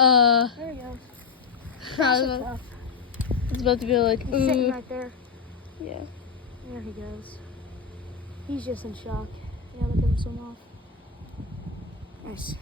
There he goes. I was about to be like, He's sitting ooh. right there. Yeah. There he goes. He's just in shock. Yeah, look at him swim off. Nice.